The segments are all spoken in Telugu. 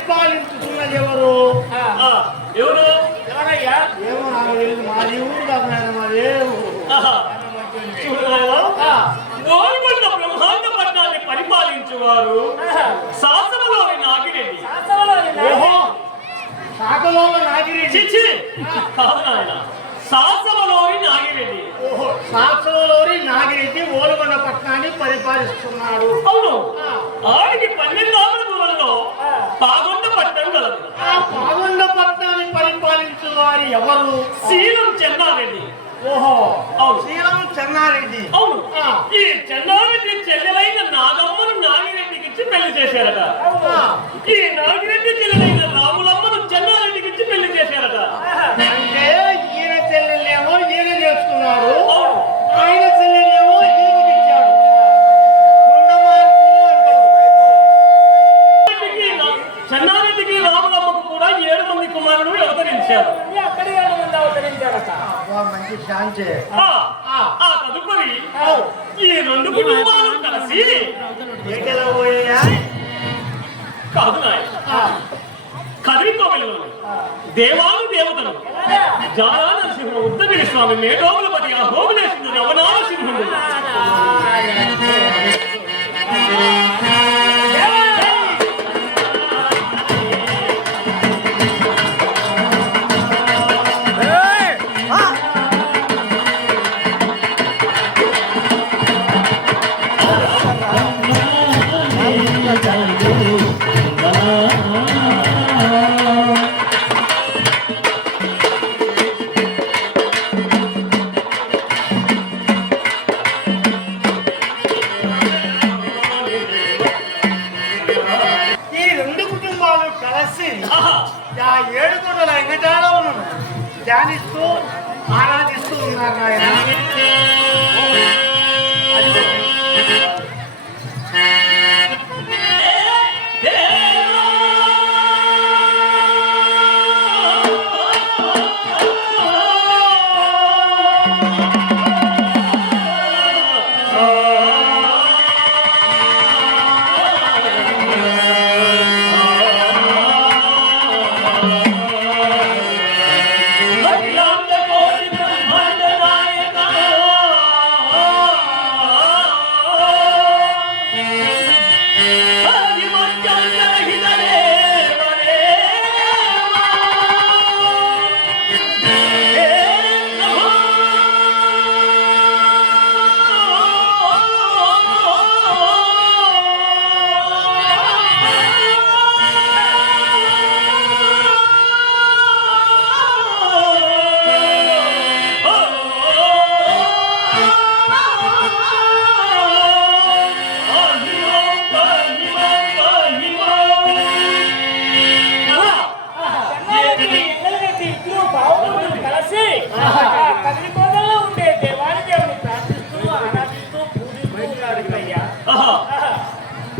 పరిపాలించుతున్నది ఎవరు? ఎవరు? ఎవరయ్యా? ఏమో నాకు తెలియదు. మాది ఊరు కాదు నాయన, మాది గోల్కొండ బ్రహ్మాండ పట్నాన్ని పరిపాలించేవారు శాసనలోని నాగిరెడ్డి. ఓహో, శాసనంలో నాగిరెడ్డి. కాదు నాయన, శాసనలోని నాగిరెడ్డి. ఓహో, శాసనంలోని నాగిరెడ్డి గోల్కొండ పట్నాన్ని పరిపాలిస్తున్నాడు. అవును, ఆడికి 12 ఆవిడ దూరంలో పాగొండ పట్టణం కలదు. ఆ పాగొండ పట్నాన్ని పరిపాలించే వారు ఎవరు? శీలం చెన్నారెడ్డి. ఓహో, అవును, శీలం చెన్నారెడ్డి. అవును. ఈ చెన్నారెడ్డి చెల్లెలైన నాగమ్మను నాగిరెడ్డికి ఇచ్చి పెళ్లి చేశారట. ఈ నాగిరెడ్డి చెల్లెలైన రాములమ్మను చెన్నారెడ్డికి ఇచ్చి పెళ్లి చేశారట. అంటే ఈయన చెల్లెలేమో ఈయన చేసుకున్నాడు, ఆయన చెల్లెలేమో ఈయనకి ఇచ్చాడు. చెన్నారెడ్డికి రాములమ్మకు కూడా 7 మంది కుమారులు అవతరించారు. అక్కడే 7 మంది అవతరించారట. మంచి ఛాన్సే. తదుపరి ఈ 2 కుటుంబాలు కలిసి కాదు నాయన, కదిరికోవెలలో దేవాలు దేవతలు జాలా నరసింహుడు, ఉద్దగిరి స్వామి, మేఘోగులపతి, ఆ భోగులేశ్వరుడు, నవనారసింహుడు ధ్యానిస్తూ ఆరాధిస్తూ ఉన్నారు ఆయన.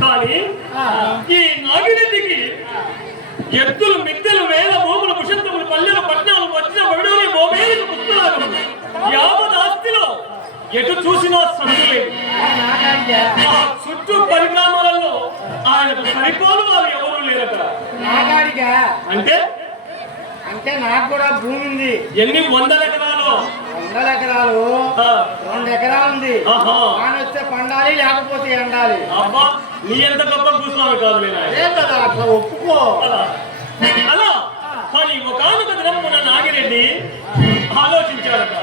కానీ ఈ నాగిరెడ్డికి ఎద్దులు, మిద్దెలు, వేల భూములు, పుషత్తులు, పల్లెలు, పట్టణాలు, వచ్చిన వడోని భూమేలకు పుస్తకాలు, యావత్ ఆస్తిలో ఎటు చూసినా సంతులేదు. చుట్టూ పరిగ్రామాలలో ఆయనకు సరిపోలు వారు ఎవరు లేరట. అంటే అంటే నాకు కూడా భూమి ఉంది. ఎన్ని 100 ఎకరాలు? 100 ఎకరాలు, 2 ఎకరాలు ఉంది. ఆయన వస్తే పండాలి, లేకపోతే ఎండాలి. అబ్బా, నీ ఎంత గొప్ప కూర్చున్నావు కాదు కదా, అట్లా ఒప్పుకో. అలా కానీ ఒకనొక దినమున నాగిరెడ్డి ఆలోచించాడట.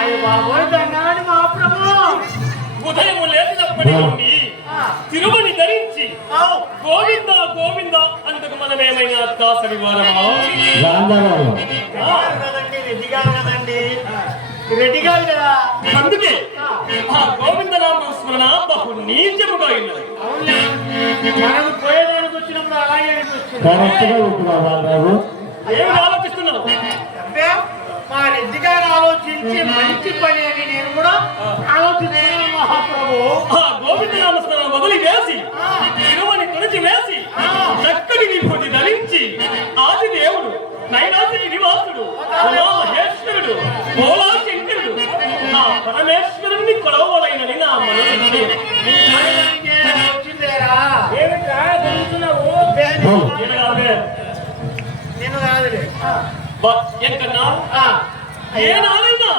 అయ్య బాబోయ్, దండాడి మా ప్రభు. ఉదయం లేచినప్పటి నుండి తిరుమని ధరించి గోవింద గోవింద అందుకు మనం ఏమైనా దాసరి వారమా? రెడ్డి గారు కదా, అందుకే ఆ గోవింద నామ స్మరణ బహు నీచముగా ఉన్నది. మనం పోయేదానికి వచ్చినప్పుడు అలాగే అనిపిస్తుంది. ఏమి ఆలోచిస్తున్నావు? మా రెడ్డి గారు ఆలోచించి మంచి పని అని నేను కూడా ఆలోచిస్తున్నాను మహాప్రభు. గోవింద నామస్మరణ వదిలి వేసి తిరుమని కొలిచి వేసి చక్కటి విభూతి ధరించి ఆది దేవుడు, నైనాథి నివాసుడు, మహేశ్వరుడు, భోలా శంకరుడు, నా పరమేశ్వరుణ్ణి కొలవలైనని నా మనసు వచ్చిందేరా. నేను కాదులే. ఎంకన్నా ఆ, ఏనాడైనా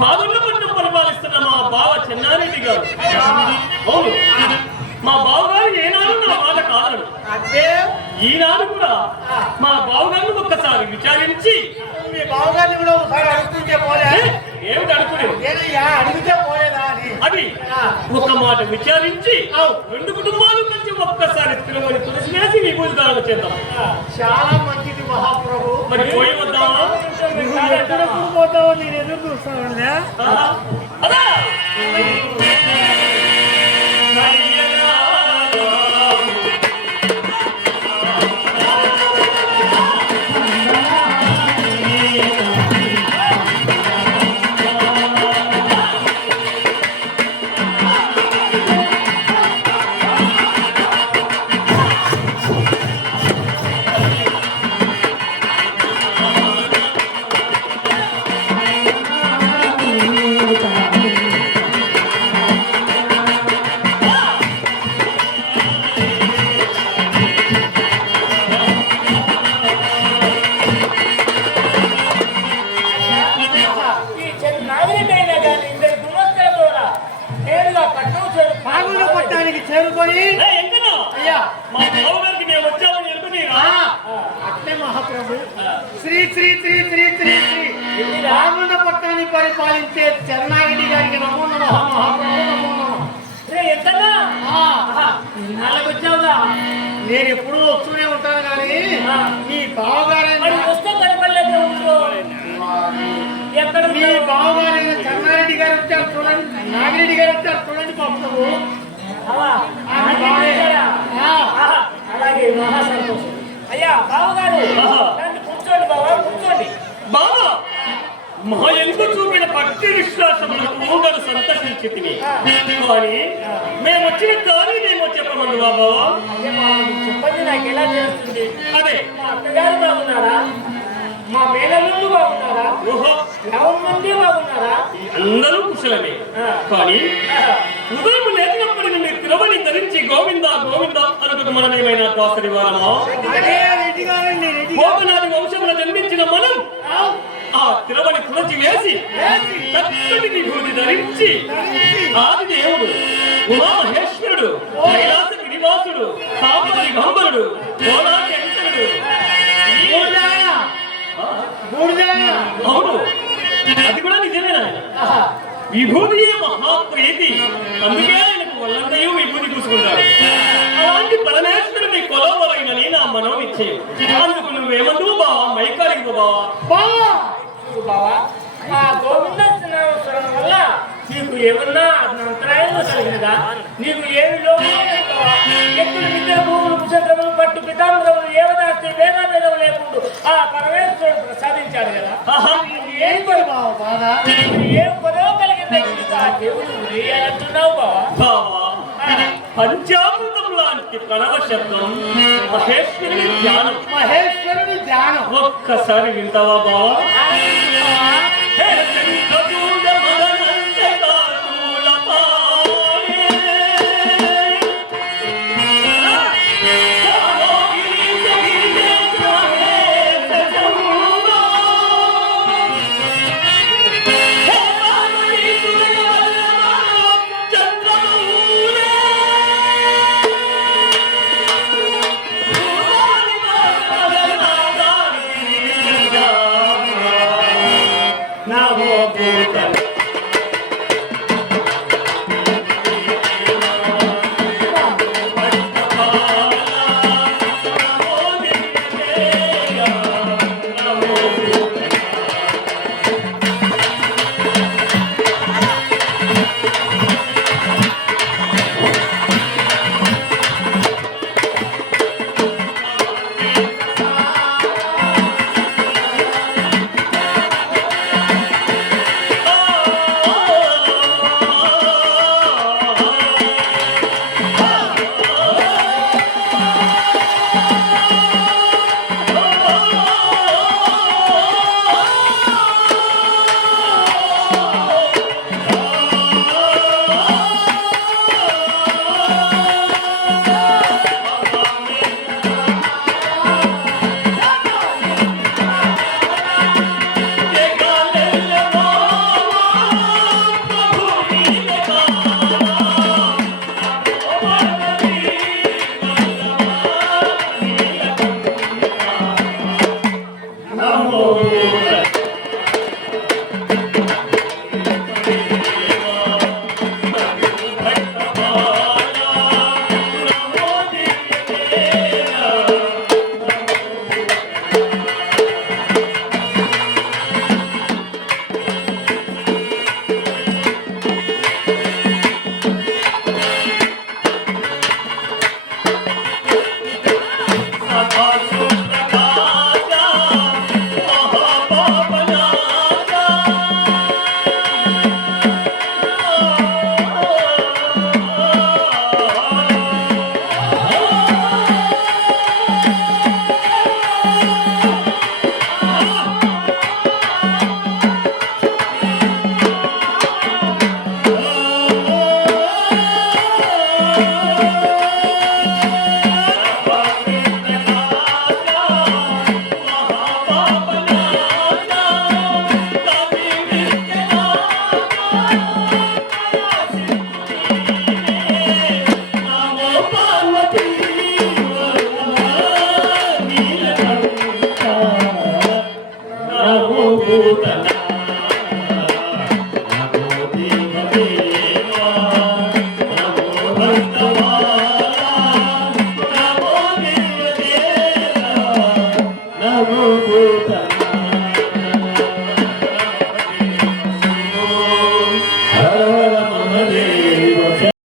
పాదుల పట్టు పరిపాలిస్తున్న మా బావ చెన్నారెడ్డి గారు అవును మా బావగారు ఏనాడు నా మాట కాదడు అంటే ఈనాడు కూడా మా బావగారిని ఒక్కసారి విచారించి మీ బావగారిని కూడా ఒకసారి అడుగుతుంటే పోలే. ఏమిటి అనుకునేది ఏదయ్యా అడిగితే పోలేదా అని. అది ఒక మాట విచారించి రెండు కుటుంబాలు కలిసి ఒక్కసారి తిరుమల తులసి వేసి విభూతి దానం చేద్దాం. చాలా మంచిది మహాప్రభు. మరి పోయి వద్దామా? నువ్వు ఎక్కడెప్పుడు పోతావో నేను ఎదురు చూస్తాను. అదా పాగులు పట్టడానికి చేరుకొని అయ్యా మా బావగారికి మేము వచ్చామని చెప్పి అట్లే మహాప్రభు శ్రీ శ్రీ శ్రీ శ్రీ శ్రీ శ్రీ రావణ పట్టాన్ని పరిపాలించే చెన్నారెడ్డి గారికి నమో నమః మహాప్రభు నమో నమః. నేను ఎప్పుడూ వస్తూనే ఉంటాను కానీ మీ బావగారైన మీ బావగారైన చెన్నారెడ్డి గారు వచ్చారు చూడండి, నాగిరెడ్డి గారు వచ్చారు చూడండి బాబు. అలాగే మహా సంతోషం. అయ్యా బావగారు కూర్చోండి బావా కూర్చోండి. బాబా మా ఎందుకు చూపిన భక్తి విశ్వాసములకు ఊగలు సంతసించింది కానీ మేము వచ్చిన కానీ మేము చెప్పమందు బాబా. చెప్పండి నాకు ఎలా తెలుస్తుంది? అదే మా అత్తగారు బాగున్నారా? మా మేనల్లుళ్ళు బాగున్నారా? ఓహో ఎవరి మంది బాగున్నారా? అందరూ కుశలమే కానీ ఉదయం లేచినప్పటి నుండి తిరుమని ధరించి గోవింద గోవింద అనుకున్న మనమేమైనా దాసరి వారమా? అదే రెడ్డి గారండి రెడ్డి గోపనాథి వంశంలో జన్మించిన మనం ఆ తిరుమని తులసి వేసి చక్కటి విభూతి ధరించి ఆది దేవుడు ఉమామహేశ్వరుడు కైలాస గిరివాసుడు సాంబరి గంబరుడు గోళాశంకరుడు అవును అది కూడా నిజమేనా? విభూతియే మహాప్రీతి, అందుకే ఆయనకు వల్లందయూ విభూతి చూసుకుంటాడు. అలాంటి పరమేశ్వరుని కొలవలైనని నా మనం ఇచ్చే అందుకు నువ్వేమందువు బావా? మైకాలికి బావా. బావా ఆ గోవింద స్నానం వల్ల నీకు ఏమన్నా అంతరాయం కలిగినదా? నీకు ఏమి లోపల ఎత్తులు విద్యల భూములు కుశంత్రములు పట్టు పితాంబరములు ఏవదాస్తి వేదాభేదం లేకుండా ఆ పరమేశ్వరుడు ప్రసాదించాడు కదా. ఏం పని బావ బాధ? ఏం పదో కలిగింది ఆ దేవుడు అంటున్నావు బావా. పంచామృతం లాంటి ప్రణవ శబ్దం మహేశ్వరుని ధ్యానం ఒక్కసారి వింటావా బావా? రాము